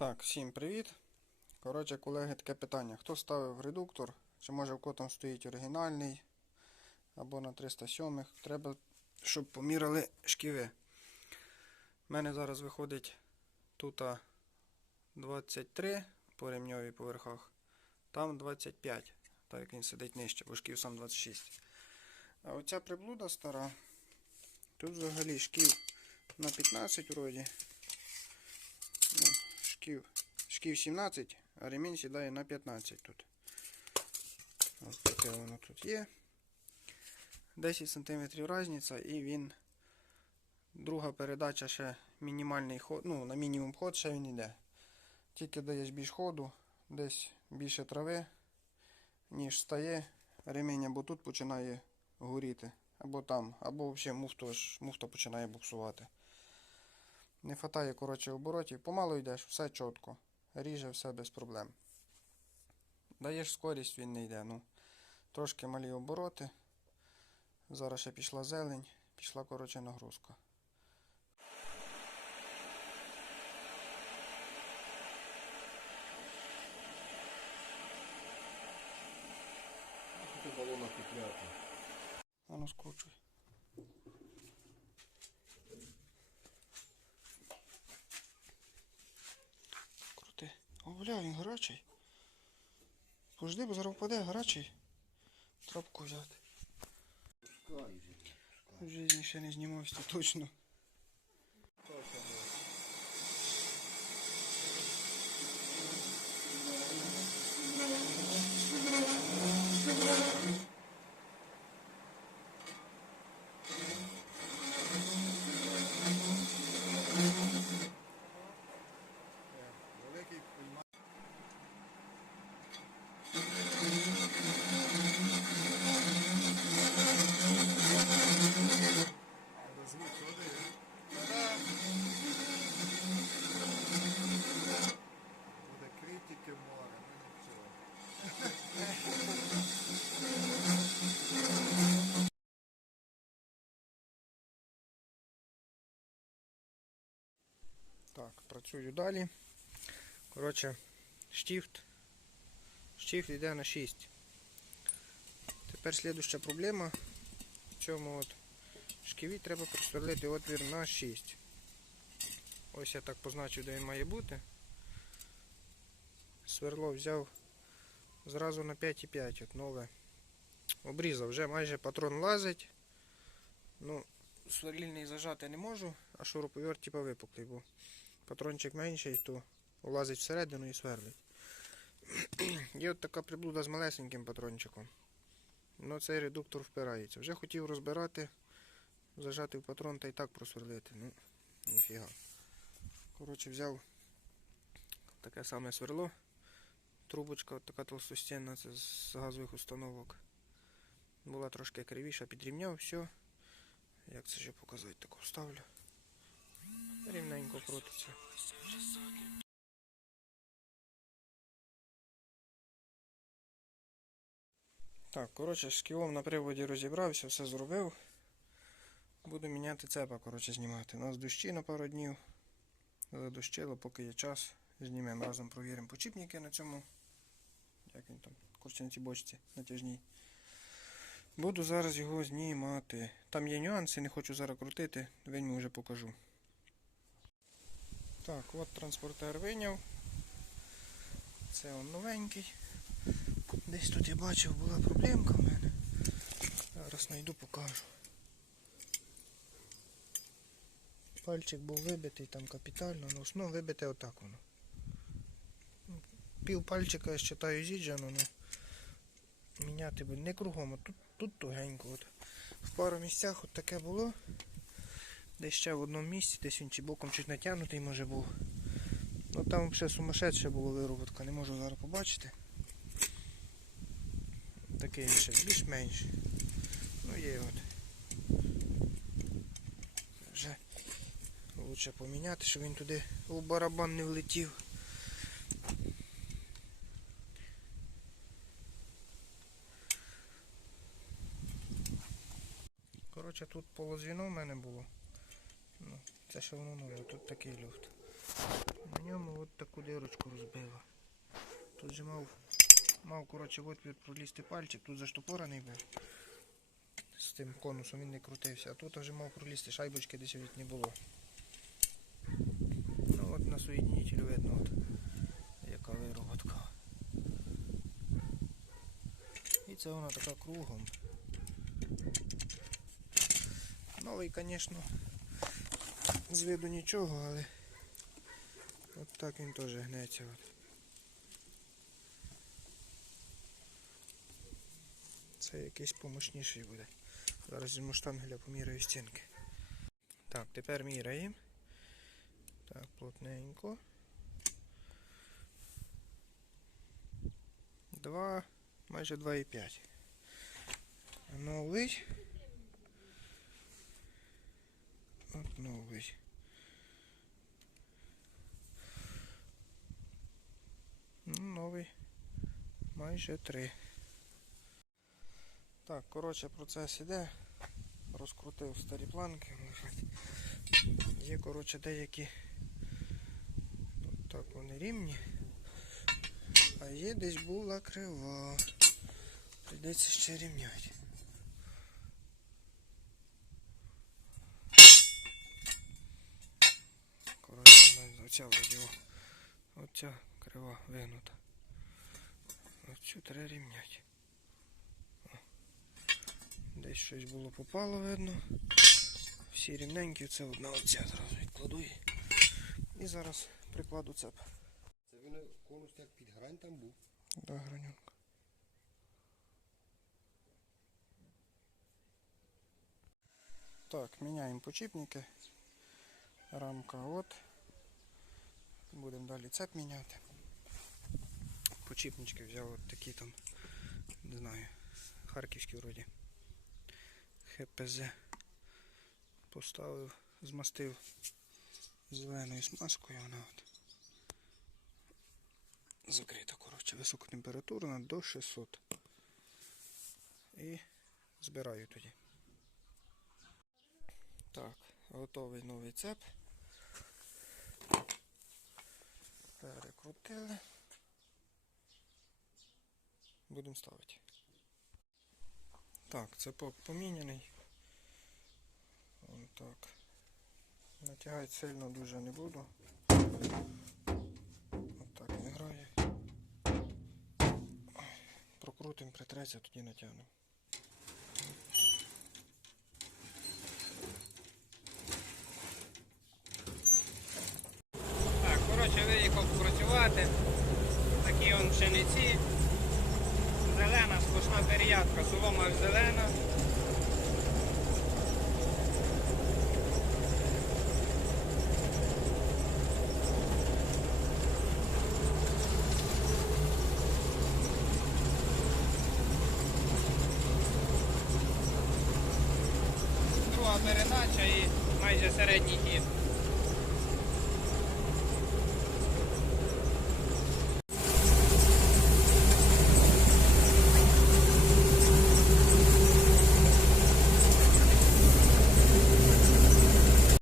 Так, всім привіт. Коротше, колеги, таке питання. Хто ставив редуктор? Чи може в кого там стоїть оригінальний? Або на 307 Треба, щоб поміряли шківи. У мене зараз виходить тут 23 по ремньовій поверхах. Там 25, так як він сидить нижче, бо шків сам 26. А оця приблуда стара. Тут взагалі шків на 15 вроді. Шків, шків 17, а ремінь сідає на 15 тут. Ось таке воно тут є. 10 см різниця і він. Друга передача ще мінімальний ход, ну на мінімум ход ще він йде. Тільки даєш більш ходу, десь більше трави, ніж стає ремінь, або тут починає горіти, або там, або взагалі муфта починає буксувати. Не хватає, коротше, оборотів. Помало йдеш, все чітко. Ріже все без проблем. Даєш скорість, він не йде. Ну, трошки малі обороти. Зараз ще пішла зелень, пішла, коротше, нагрузка. А ну скручуй. Бля, він гарячий. Пожди, бо зараз впаде гарячий. Трапку взяти. Вже. Ще не знімався, точно. Так, працюю далі. Коротше, штифт. Штифт йде на 6. Тепер слідуща проблема. В цьому от шківі треба просверлити отвір на 6. Ось я так позначив, де він має бути. Сверло взяв зразу на 5,5, от нове. Обрізав, вже майже патрон лазить. Ну, сверлільний зажати не можу, а шуруповерт типа випуклий, бо патрончик менший, то влазить всередину і сверлить. Є от така приблуда з малесеньким патрончиком. Ну цей редуктор впирається. Вже хотів розбирати, зажати в патрон та й так просверлити. Ну, ніфіга. Коротше, взяв таке саме сверло. Трубочка от така толстостінна, це з газових установок. Була трошки кривіша, підрівняв, все. Як це ще показати, таку вставлю. Рівненько крутиться. Так, коротше, з на приводі розібрався, все зробив. Буду міняти цепа, коротше, знімати. У нас дощі на пару днів. Задощило, поки є час. Знімемо разом провіримо почіпники на цьому. Як він там, коротше, на цій бочці натяжній. Буду зараз його знімати. Там є нюанси, не хочу зараз крутити, виньму вже покажу. Так, от транспортер вийняв. Це он новенький. Десь тут я бачив, була проблемка в мене. Зараз знайду, покажу. Пальчик був вибитий там капітально, але основно вибите отак воно. Ну, Пів пальчика я считаю зіджано, ну міняти буде не кругом, а тут, тут тугенько. От. В пару місцях от таке було. Десь ще в одному місці, десь він чи боком чуть натягнутий може був. Ну там ще сумасшедше було вироботка, не можу зараз побачити. Такий ще більш-менш. Ну є от. Вже лучше поміняти, щоб він туди у барабан не влетів. Коротше, тут полозвіно в мене було. Ну, це ще воно нове, тут такий люфт. На ньому от таку дирочку розбило. Тут же мав, мав коротше, отвір пролізти пальчик, тут заштопорений був. З тим конусом він не крутився, а тут вже мав пролізти шайбочки десь від не було. Ну от на соєднітель видно, от, яка вироботка. І це вона така кругом. Новий, звісно, з виду нічого, але от так він теж гнеться. Це якийсь помощніший буде. Зараз візьму штангеля поміряю стінки. Так, тепер міряємо. Так, плотненько. Два, майже 2,5. Новий. От новий. Ну, новий. Майже 3. Так, коротше, процес іде. Розкрутив старі планки. Є, коротше, деякі. Так вони рівні. А є десь була крива. Прийдеться ще рівняти. Коротше, оця вроді. о. Оця крива вигнута. Оцю треба рівняти. Десь щось було попало, видно. Всі рівненькі, це одна оця зразу відкладу і, зараз прикладу цеп Це він конус як під грань там був. до гранюнка. Так, міняємо почіпники. Рамка от. Будемо далі цеп міняти. Почіпнички взяв от такі там, не знаю, харківські вроді. ХПЗ. Поставив, змастив зеленою смазкою, вона от. Закрита, коротше, високотемпературна до 600. І збираю тоді. Так, готовий новий цеп. Перекрутили. Будемо ставити. Так, цепок поміняний. Вон так. Натягати сильно дуже не буду. Ось так він грає. Прокрутимо, притреться, тоді натягнемо. Так, коротше, виїхав працювати. Такі он пшениці. Зелена, сплошна переядка, зелена. Друга передача і майже середній хід.